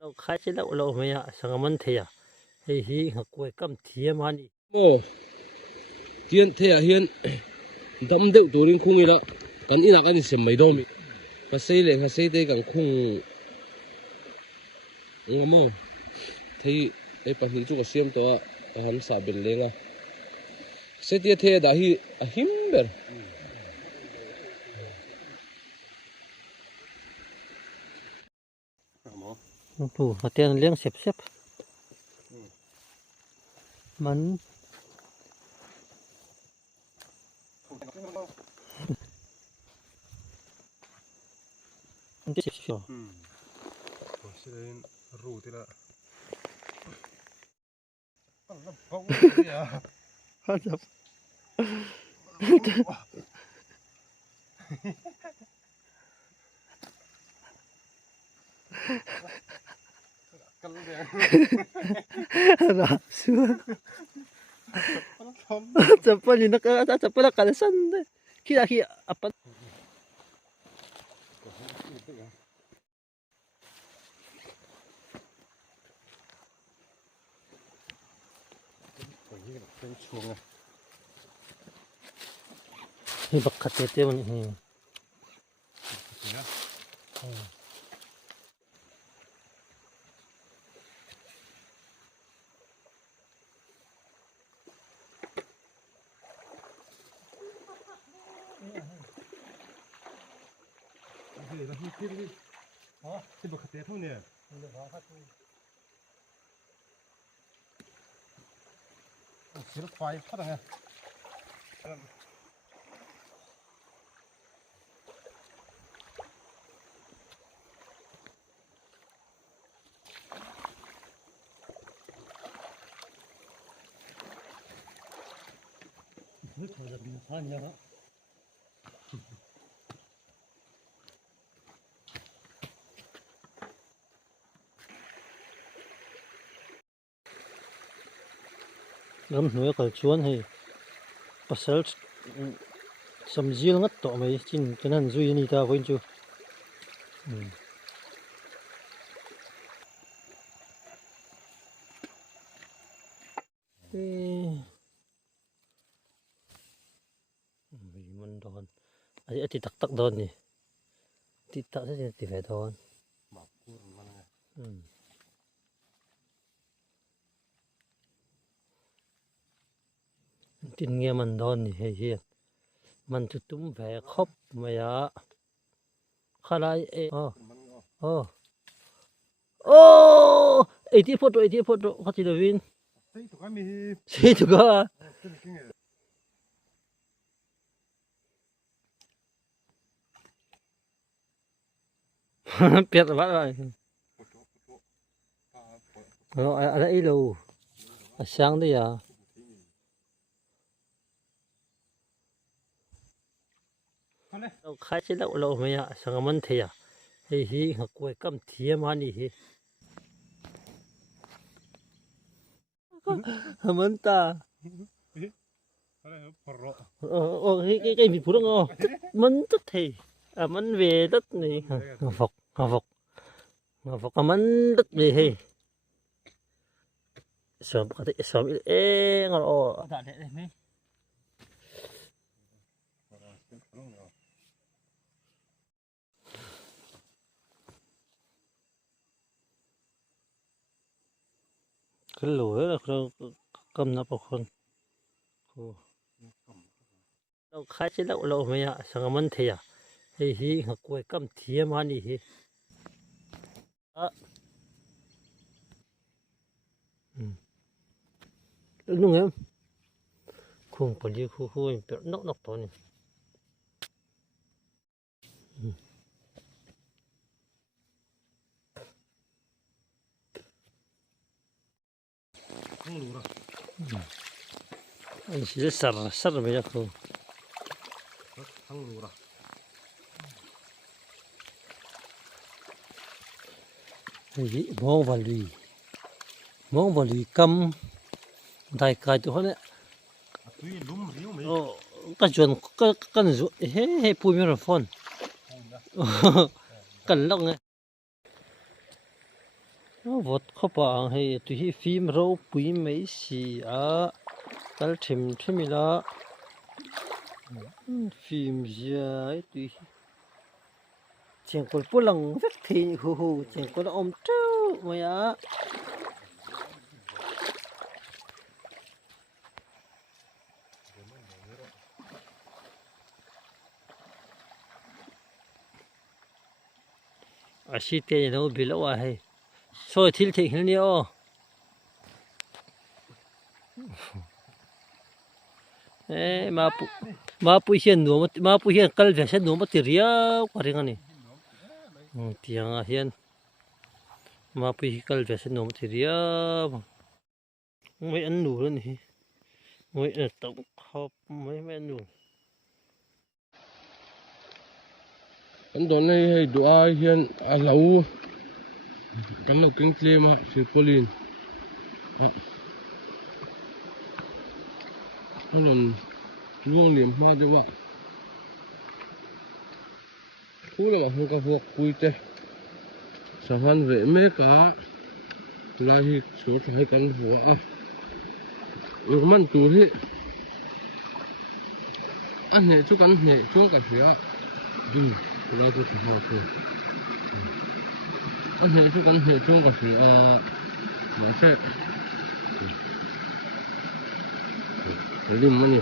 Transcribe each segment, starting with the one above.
เราขายเสร็จแล้วเราไม่อะสังมันเทียให้ฮีหักกล้วยกำเทียมันอีกโอ้เฮียนเทียเฮียนดำเด็กตัวริงคุ้งอีละกันอีนักอันนี้เสไม่ดอมภาษาเลยภาษาเด็กกันคุ้งงามที่ไอ้ปะหินจุกเสียมตัวหันสาบินเลงอ่ะเสตีเทียดาฮีอะหิมเบอร์ถูกเขาเตียนเลี้ยงเสียบมันมันจะเสียบชัวสิได้รู้ทีละเขาจะกันเดียราบชัวจะไปนี่นักจะไปนักการสั่นเลยคิดอะไรapaเป็นช่วงไง นี่บักขัดเตี้ยมันนี่เราที่ที่อ๋อที่บักเตะเท่านี้เสียรถไฟพัดไงนี่เขาจะมีท่านยังฮะngắm núi còn chuồn hay bắt sel sầm dil ngắt tọ mày chín cáiนั้นduy ni ta quên chưa mình đòn ấy thì tắc tắc đòn nhỉ thì tắc thì phải đòn tin nghe mình đòn nhỉ hay gì mình tụt túm về khóc mày á khai lại ô ấyที่พูดเขาจะได้ยินใช่ถูกอ่ะเปลี่ยนอะไรอะไรอีลูช่างดิอ่ะเราขายเสร็จแล้วเราไม่อะสังมันเทียให้ฮีหักกล้วยกำเทียมันอีกมันตาcái bị phụ đúng không mình tất thì mình về tất này phục mình tất về thì sớm có thể sớm ê ngon ồ cái lối là cầm nó vào khuônเราขายเสร็จแล้วเราไม่อะสังมันเทียให้ฮีหักกล้วยกำเทียมันอีกนุ่งเงี้ยคุ้งปลีคุ้งเป็นนกตัวนี้อันนี้จะสารไม่ยากคุ้งทั้งรู้ละนี่มองบอลลีกำได้กายตัวนี้โอ้ก็จวนก็กันจุเฮ้พูดไม่รู้ฟอนกันล็อกไง vót khó bảo hay tùy hi phim râu bùi mấy xì á cái chìm chìm là phim gì ấy tùy chèn cột bút lằng vết thì hù hù chèn cột ôm trâu mày á à xí tiền nó bị lỗ à hay soi thil thì hình như ê mà bùi hiền nuông mà bùi hiền cái việc sẽ nuông mà tiền ria quá riêng này tiếng à hiền mà bùi cái việc sẽ nuông mà tiền ria mấy anh nuông luôn này mấy anh tổng hợp mấy anh nuông anh đón này hay đũa hiền lâu cắn được kinh tế mà sự polin nó làm luông liềm hoa cho bạn cú là không có vuộc cùi tê sao hắn về mấy cá lại số thái cắn vẽ ở mặn tù thế anh hệ chú cắn hệ chuông cả phía lại tôi phải học rồi anh hệ chú cắn hệ chuông cả phía mà sẽ đi mà nhỉ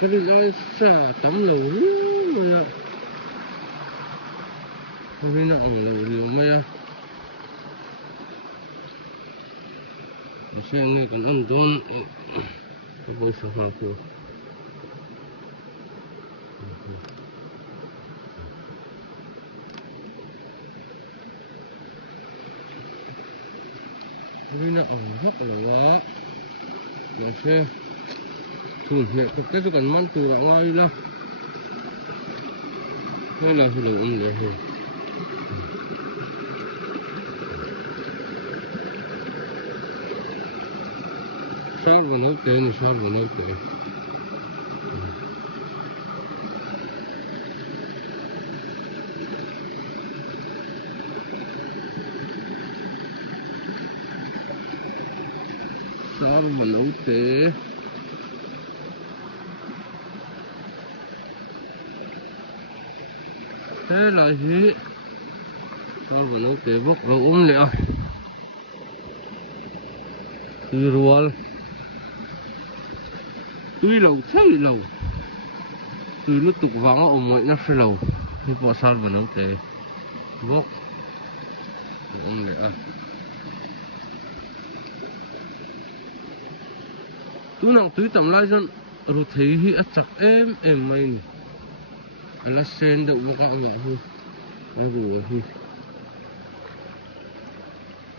cái đi ra xa tắm lầu cái đi nặng lầu nhiều mây xe này còn ăn đốn cái bông sầu hào của cái đi nặng rất là quá là xe thùn nhẹ cái cần mang từ đoạn ngay ra đây là lửa để hiểu sao mà nấu tế này sao mà nấu tế sao mà nấu tế thế là gì sao mà nấu tế bốc vào lẹ từ ruột tuy lầu thấy lầu từ lúc tục vắng ôm mọi nó phải lầu thì bỏ sao mà nấu tế bốc lẹ tú nặng túi tầm lai dân rồi thấy hi chắc em mày nè là sen đậu vào gạo nhẹ hơn nó vừa hi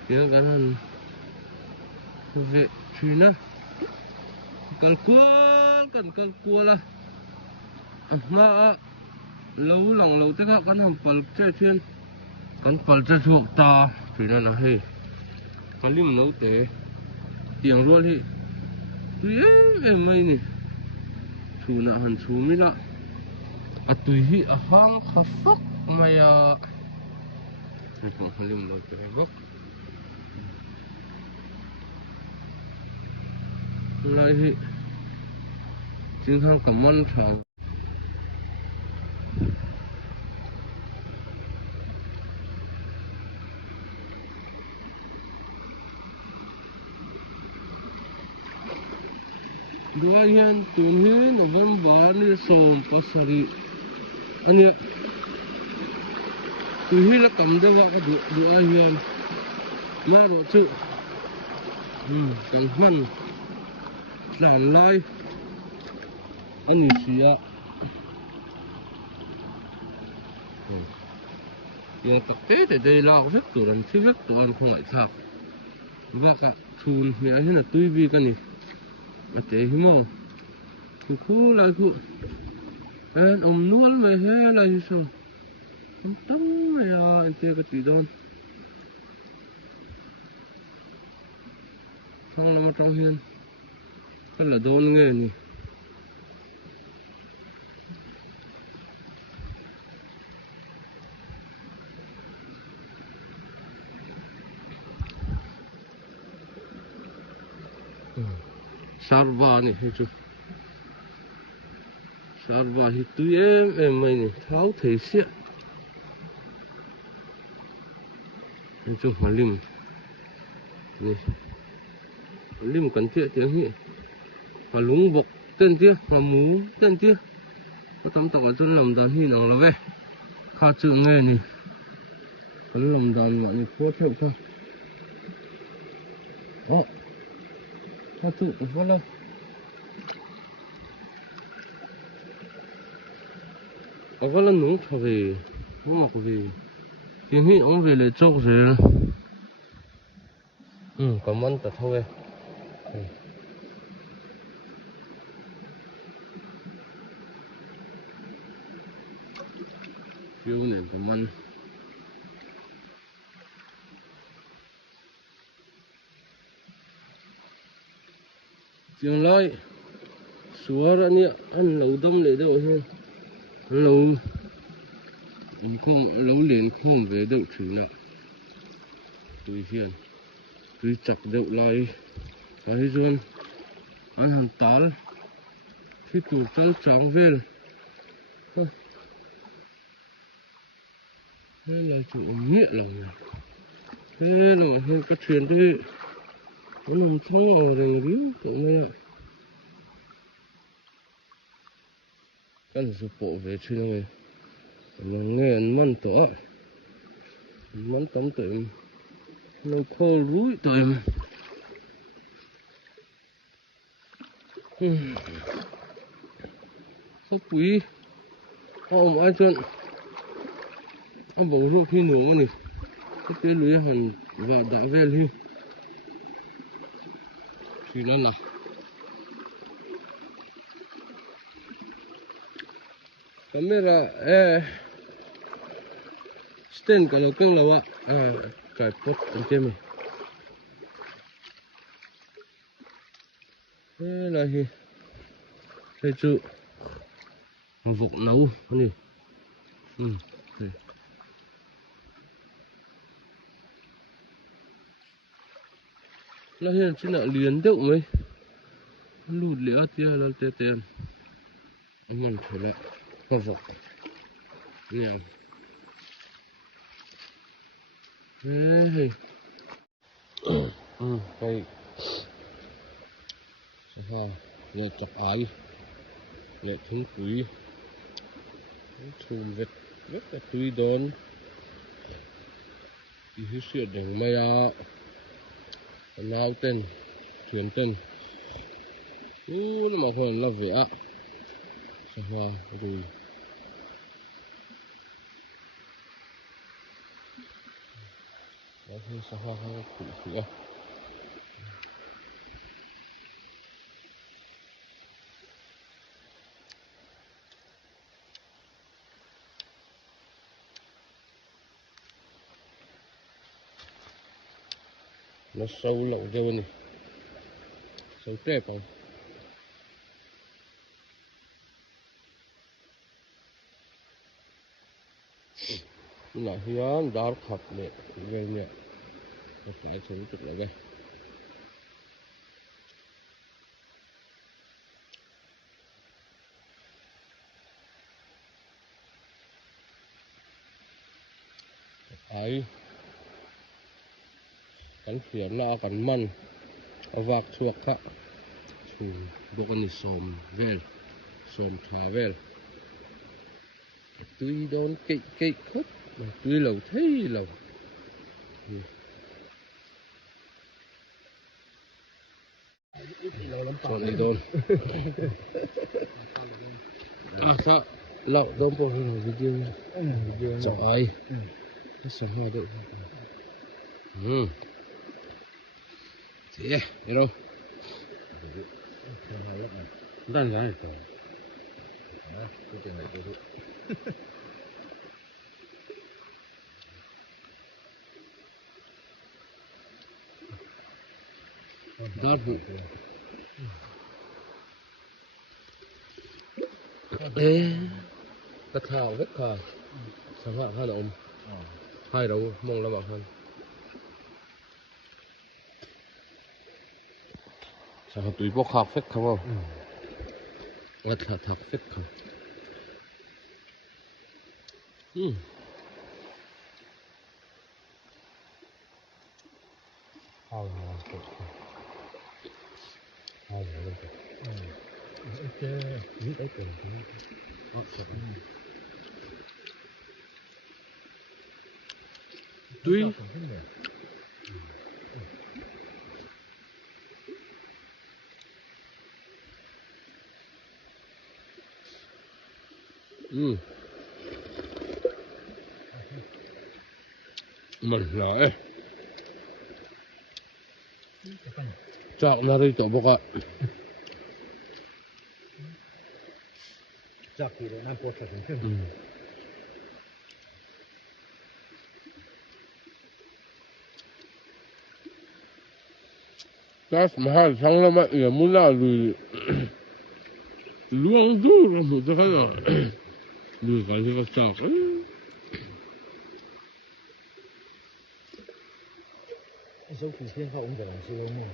tiếng cái này vệ truy nè cần cua là mà lâu lòng lâu tất cả con hầm phật chơi thiên con phật chơi thuộc ta truy nè là hi con lim nấu tế tiếng luôn hi tuy em mày nè chú nè hẳn chú mới lạ tùy hi hoang khá phóc mày mình còn phải lim nấu tế gốc lại hi chính hàng cảm ơn thằng dua hian tun hi November ni som pasari ani tu hi la kam de ga dua hian ma ro chu kan man lan lai ani sia yang tập tế để đây lo rất tụi anh thích rất tụi anh không lại sao và cả thun hiện như là tuy vì cái này ở chế hi mô thì khu lại khu anh ông nuốt mày hết là gì sao ông tông mày anh chơi cái gì đó xong là mà trong hiên rất là đôn nghề nhỉ sarva này hay chưa sarva thì tụi em mày này tháo thể xịa hay chưa mà lim này lim cần thiệt tiếng nhỉ và lúng bọc tên tiếc và mú tên tiếc có tấm tộc ở trên lòng đàn hi nào là về kha chữ nghe này cái lòng đàn mọi người phốt theo thôi ó kha chữ của phốt lên ở cái lần núng trở về nó mặc về tiếng hi ông về lại chốc rồi cảm ơn tất thôi phiêu này cảm ơn tiếng nói xóa ra nhỉ ăn lẩu đâm để đợi thôi lẩu không lẩu liền không về đợi thử nào tùy hiền tùy chặt đợi lại cái dân ăn hàng tál khi tủ trăng trắng về thế là chủ nghĩa là thế là hơi cắt thuyền thôi nó nằm trong ở rừng ríu cậu này ạ căn sự bộ về trên này nó nghe ăn mặn tớ mặn tắm tới nó khô rúi tới mà sắp quý ông ai chân ông bảo lúc khi nướng này cái lưới hẳn và đại về đi thì nó là camera stand kalau kang lawa tripod anh mình thế là gì thấy chưa vụt nấu này nó hiện trên là liền đậu mấy lụt lẽ tia lên tê tên anh mình phải lại có vọc nhẹ hey cái ha giờ chặt ái lệ thúng quý thùng vết rất là tùy đơn thì hết sửa đằng mây nào tên chuyển tên nó mà thôi là vẽ sao hoa rồi đó thì sao hoa hay cụ sữa nó sâu lậu dơ này sâu trẹp không là hiến đá khập này về nhẹ nó sẽ xuống trực lại đây ấy cắn phiến là cắn măn vạc thuộc á thì bộ con này sồn về sồn thả về tuy đón kỵ kỵ khất mà tuy lầu thấy lầu chọn đi đôn sao lọ đôn bộ hình video giỏi nó sẽ hoa được thế đi đâu đang cái này cái chuyện này tôi đó ê cái thảo rất khờ sao hả hai đồng hai đâu mong là bảo hơn sao tụi bóc khạc phết không thạc phết không hào ngon cực hào ngon cực ok biết ấy cần tuy mình lại chọn ra đi tổ bọc ạ chắc thì nó có thể thành công các mà hai tháng là mạnh là muốn là lùi luôn rú ra một cái rồi lùi cái gì cái chọc dấu thủ thiên họ cũng phải làm siêu mà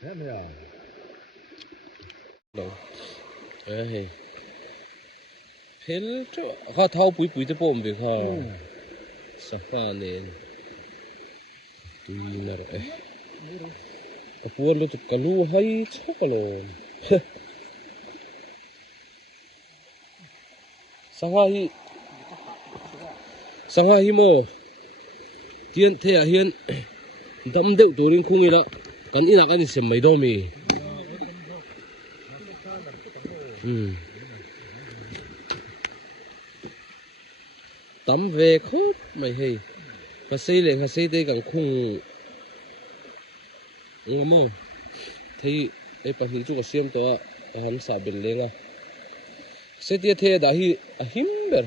thế này à đâu ấy 펠 저, 가 타고 부이 때 보면 돼, 가. 사파네. 두이나라. Apuan lu tu kalu hai chokalo. Sangahi mo. Tian the a hian dam deuh turin khungi la kan ina kan sem mai do mi. Tắm về khốt mày hề mà xây lên hay xây đây càng khung ngắm mơ thì đây phải hình chung xem to hắn xả biển lên à xây tia thế đã hi à hiếm rồi